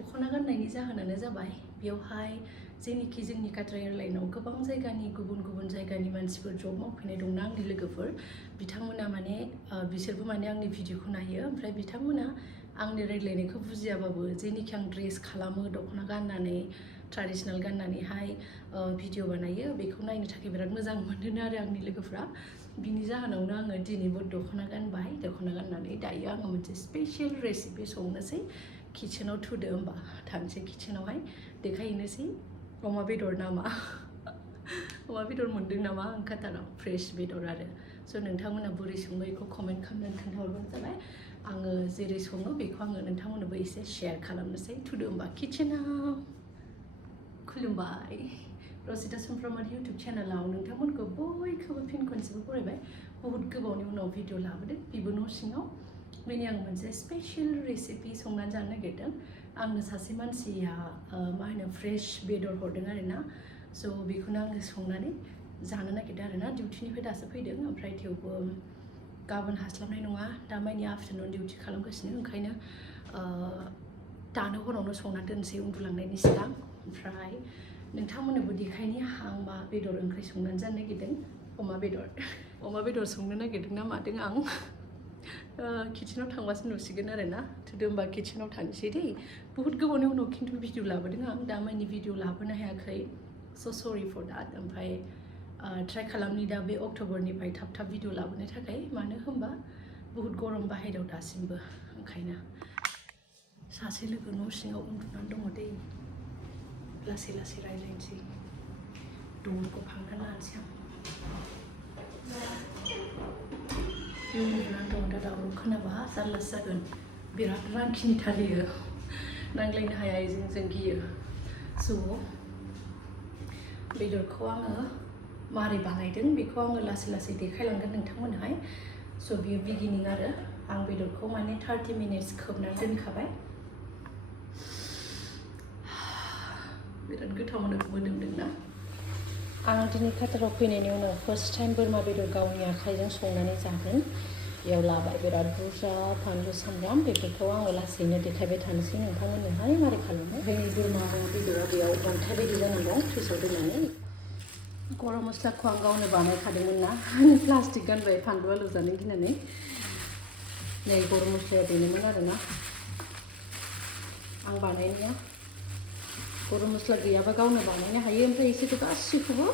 दख'ना गाननायनि जाहोनानो जाबाय बेवहाय जेनिखि जोंनि काट्रा एयारलाइनाव गोबां जायगानि गुबुन गुबुन जायगानि मानसिफोर जब मावफैनाय दंना आंनि लोगोफोर बिथांमोना माने बिसोरबो माने आंनि भिडिअखौ नायो ओमफ्राय बिथांमोना आंनि रायज्लायनायखौ बुजियाबाबो जेनिखि आं ड्रेस खालामो दख'ना गाननानै ट्रेडिशनेल गाननानैहाय भिडिअ बानायो बेखौ नायनो थाखाय बिराद मोजां मोनो आरो आंनि लोगोफ्रा बिनि जाहोनावनो आङो दिनैबो दख'ना गानबाय दख'ना गाननानै दायो आङो मोनसे स्पेशल रेसिपि संनोसै किचेनाव थुदो होमबा थांसै किचेनावहाय देखायहैनोसै अमा बेदर नामा अमा बेदर मोन्दों नामा आं काटाराव फ्रेश बेदर आरो स' नोंथांमोना बोरै सङो बेखौ कमेन्ट खालामनानै खोन्थाहरबानो जाबाय आङो जेरै सङो बेखौ आङो नोंथांमोननोबो एसे शेयार खालामनोसै थुदो होमबा किचेनाव खुलुमबाय रसिता सुमफ्रामारि इउटुब चेनेलाव नोंथांमोनखौ बयखौबो फिन खनसेबो बरायबाय बहुत गोबावनि उनाव भिडिअ लाबोदों बिबो न' सिङाव दिनै आं मोनसे स्पेशल रेसिपि संनानै जानो नागिरदों आंनो सासे मानसिया मा होनो फ्रेश बेदर हरदों आरोना स' बेखौनो आङो संनानै जानो नागिरदों आरोना डिउटिनिफ्राय दासो फैदों ओमफ्राय थेवबो गाबोन हास्लाबनाय नङा दा मानि आफ्टारनुन डिउटि खालामगासिनो ओंखायनो दानो हरावनो संना दोनसै उन्दुलांनायनि सिगां ओमफ्राय नोंथांमोननोबो देखायनि आं मा बेदर ओंख्रि संनानै जानो नागिरदों अमा बेदर संनो नागिरदों ना मादों आं किचेनाव थांबासो नुसिगोन आरोना थुदो होमबा किचेनाव थांसै दै बहुत गोबावनि उनाव खिन्थु भिडिअ लाबोदों आं दा मानि भिडिअ लाबोनो हायाखै स' सरि फर दाट ओमफ्राय ट्राइ खालामनि दा बे अक्ट'बरनिफ्राय थाब थाब भिडिअ लाबोनो थाखाय मानो होनबा बहुत गरम बाहेरायाव दासिमबो ओंखायनो सासे लोगो न' सिङाव उन्दुनानै दङ दै लासै लासै रायज्लायनोसै दरखौ फांनानै लानोसै आं उन्दुनानै दं दा दावराव खोनाबा जारलासो जागोन बिराद रांखिनि थालियो नांलायनो हाया जों गियो स' बेदरखौ आङो मारै बानायदों बेखौ आङो लासै लासै देखायलांगोन नोंथांमोनहाय स' बियो बिगिनिं आरो आं बेदरखौ माने 30 मिनिट्स खोबनानै दोनखाबाय बिराद गोथाव मोदोमदोंना आं दिनै काटाराव फैनायनि उनाव फार्स्ट टाइम बोरमा बेदर गावनि आखाइजों संनानै जागोन बेयाव लाबाय बिराद बुरजा फानलु सामब्राम बेफोरखौ आङो लासैनो देखायबाय थानोसै नोंथांमोननोहाय मारै खालामो ओमफ्राय बोरमा बेदरा बेयाव अन्थाइ बायदि जानानै दं फ्रिजआव दोननानै गरम मस्लाखौ आं गावनो बानायखादोंमोन ना प्लास्टिक गानबाय फानलु आलु जानो गिनानै नै गरम मस्लाया बेनोमोन आरोना आं बानायनाया गरम मस्ला गैयाबा गावनो बानायनो हायो ओमफ्राय एसेखौ गासिखौबो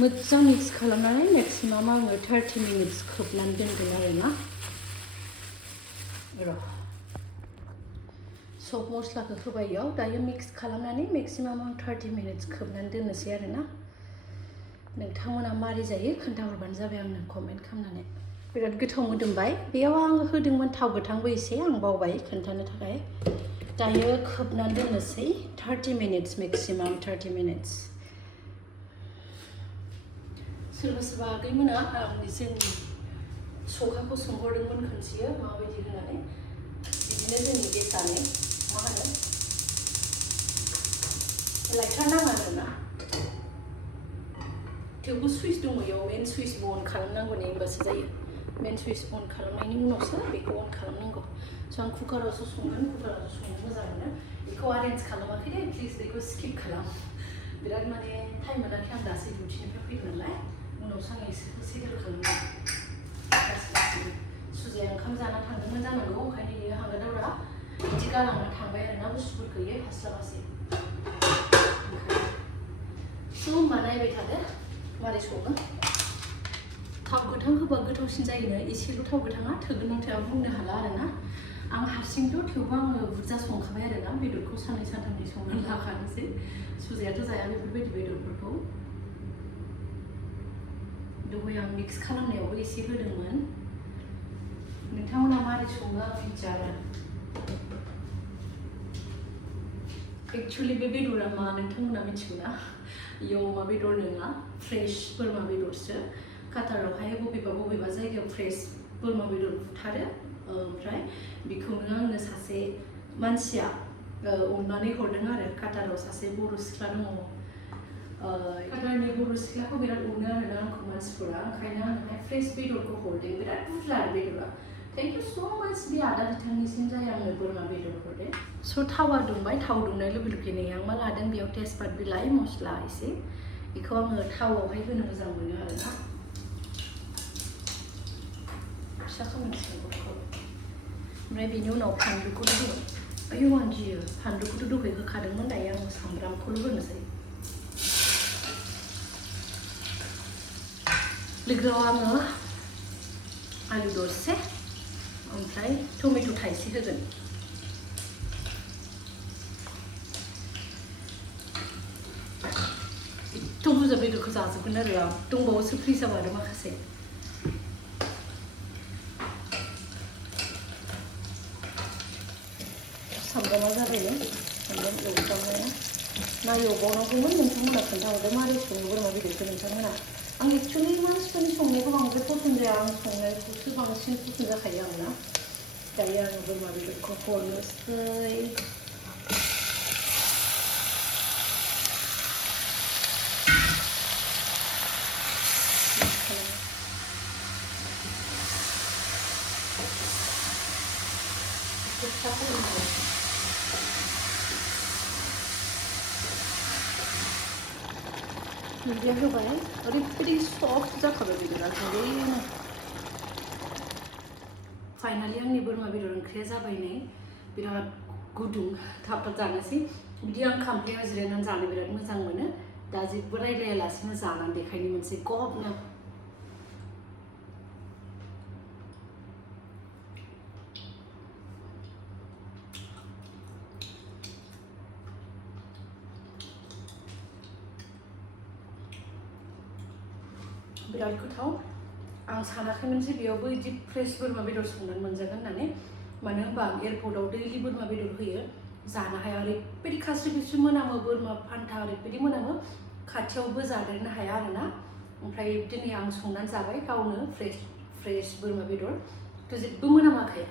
मोजां मिक्स खालामनानै मेक्सिमाम आङो 30 मिनिट्स खोबनानै दोनगोन आरोना र' सब मस्लाखौ होबाय इयाव दायो मिक्स खालामनानै मेक्सिमाम आं 30 मिनिट्स खोबनानै दोननोसै आरोना नोंथांमोना मारै जायो खोन्थाहरबानो जाबाय आंनो कमेन्ट खालामनानै बिराद गोथाव मोदोमबाय बेयाव आङो होदोंमोन थाव गोथांबो एसे आं बावबाय खोन्थानो थाखाय दायो खोबनानै दोननोसै 30 मिनिट्स मेक्सिमाम 30 मिनिट्स सोरबा सोरबा आगैमोना आंनि जोंनि सखाखौ सोंहरदोंमोन खनसेयो माबायदि होनानै बिदिनो जोंनि गेसानो मा होनो लायथारनाङा आरोना थेवबो सुइच दङ इयाव मेन सुइचबो अन खालामनांगौनि होमबासो जायो मेन सुइच अन खालामनायनि उनावसो बेखौ अन खालामनांगौ स' आं कुकारावसो संगोन कुकारावसो संनो मोजां मोनो बेखौ एरेन्ज खालामाखै दे प्लिज बेखौ स्किप खालाम बिराद माने टाइम मोनाखै आं दासो डिउटिनिफ्राय फैदों नालाय उनावसो आं एसे सेटेल खालामगोन लासै सुजाया ओंखाम जाना थांदोंमोन जानांगौ ओंखायनो इयो हांगा दावरा बिदि गालांना थांबाय आरोना बुस्थुफोरखौ इयो हास्लाबासै स' होमबा नायबाय थादो मारै सङो थाव गोथां होबा गोथावसिन जायोनो एसेल' थाव गोथाङा थोगोन ना थोआ बुंनो हाला आरोना आं हारसिंथ' थेवबो आङो बुरजा संखाबाय आरोना बेदरखौ साननै सानथामनि संनानै लाखानोसै सुजायाथ' जाया बेफोरबायदि बेदरफोरखौ दहाय आं मिक्स खालामनायावबो एसे होदोंमोन नोंथांमोना मारै सङो आं मिथिया आरो एक्सुवेलि बे बेदरा मा नोंथांमोना मिथिगौ ना इयाव अमा बेदर नङा फ्रेश बोरमा बेदरसो काटारावहाय बबेबा जायगायाव फ्रेश बोरमा बेदर बुथारो ओमफ्राय बेखौनो आंनो सासे मानसिया अननानै हरदों आरो काटाराव सासे बर' सिख्ला दङ काटारनि बर' सिख्लाखौ बिराद अनो आरोना आंखौ मानसिफोरा ओंखायनो आंनोहाय फ्रेश बेदरखौ हरदों बिराद बुरजा बेदरा थैंक यू सो मच बे आदा बिथांनिसिम जाय आंनो बोरमा बेदर हरदे स' थावा दुंबाय थाव दुंनाय लोगो लोगोनो आं मा लादों बेयाव तेजपात बिलाइ मस्ला एसे बेखौ आङो थावआवहाय होनो मोजां मोनो आरोना फिसा खालामनोसै ओमफ्राय बेनि उनाव फानलुखौथ' होबाय आयौ आं गियो फानलुखौथ' दहाय होखादोंमोन दायो आङो सामब्रामखौल' होनोसै लोगोआव आङो आलु दरसे ओमफ्राय टमेट' थाइसे होगोन एथ' बुरजा बेदरखौ जाजोबगोन आरो आं दंबावोसो फ्रिजाव आरो माखासे सामब्रामा जाबायनो सामब्राम एवफ्रामनाया ना एवबावनांगौमोन नोंथांमोना खोन्थाहरदो मारै सङो बोरमा बेदरखौ नोंथांमोना आं एक्सुवेलि मानसिफोरनि संनायखौ बांद्राय पसन्द जाया आं संनायखौसो बांसिन पसन्द जाखायो आंना दायो आङो बोरमा बेदरखौ हरनोसै दुन्दिया होबाय ओरैबायदि सफ्ट जाखाबाय बेदरा गुरैनो फाइनालि आंनि बोरमा बेदर ओंख्रिया जाबाय नै बिराद गुदुं थाब थाब जानोसै बिदि आं खामफ्लायाव जिरायनानै जानो बिराद मोजां मोनो दा जेबो रायलायालासिनो जानानै देखायनो मोनसे गबनो बिराद गोथाव आं सानाखैमोन जे बेयावबो बिदि फ्रेश बोरमा बेदर संनानै मोनजागोन होननानै मानो होनबा आं एयारपर्टआव दैलि बोरमा बेदर होयो जानो हाया ओरैबायदि खास्रि बिस्रि मोनामो बोरमा फान्था ओरैबायदि मोनामो खाथियावबो जादेरनो हाया आरोना ओमफ्राय दिनै आं संनानै जाबाय गावनो फ्रेश बोरमा बेदर थ' जेबो मोनामाखै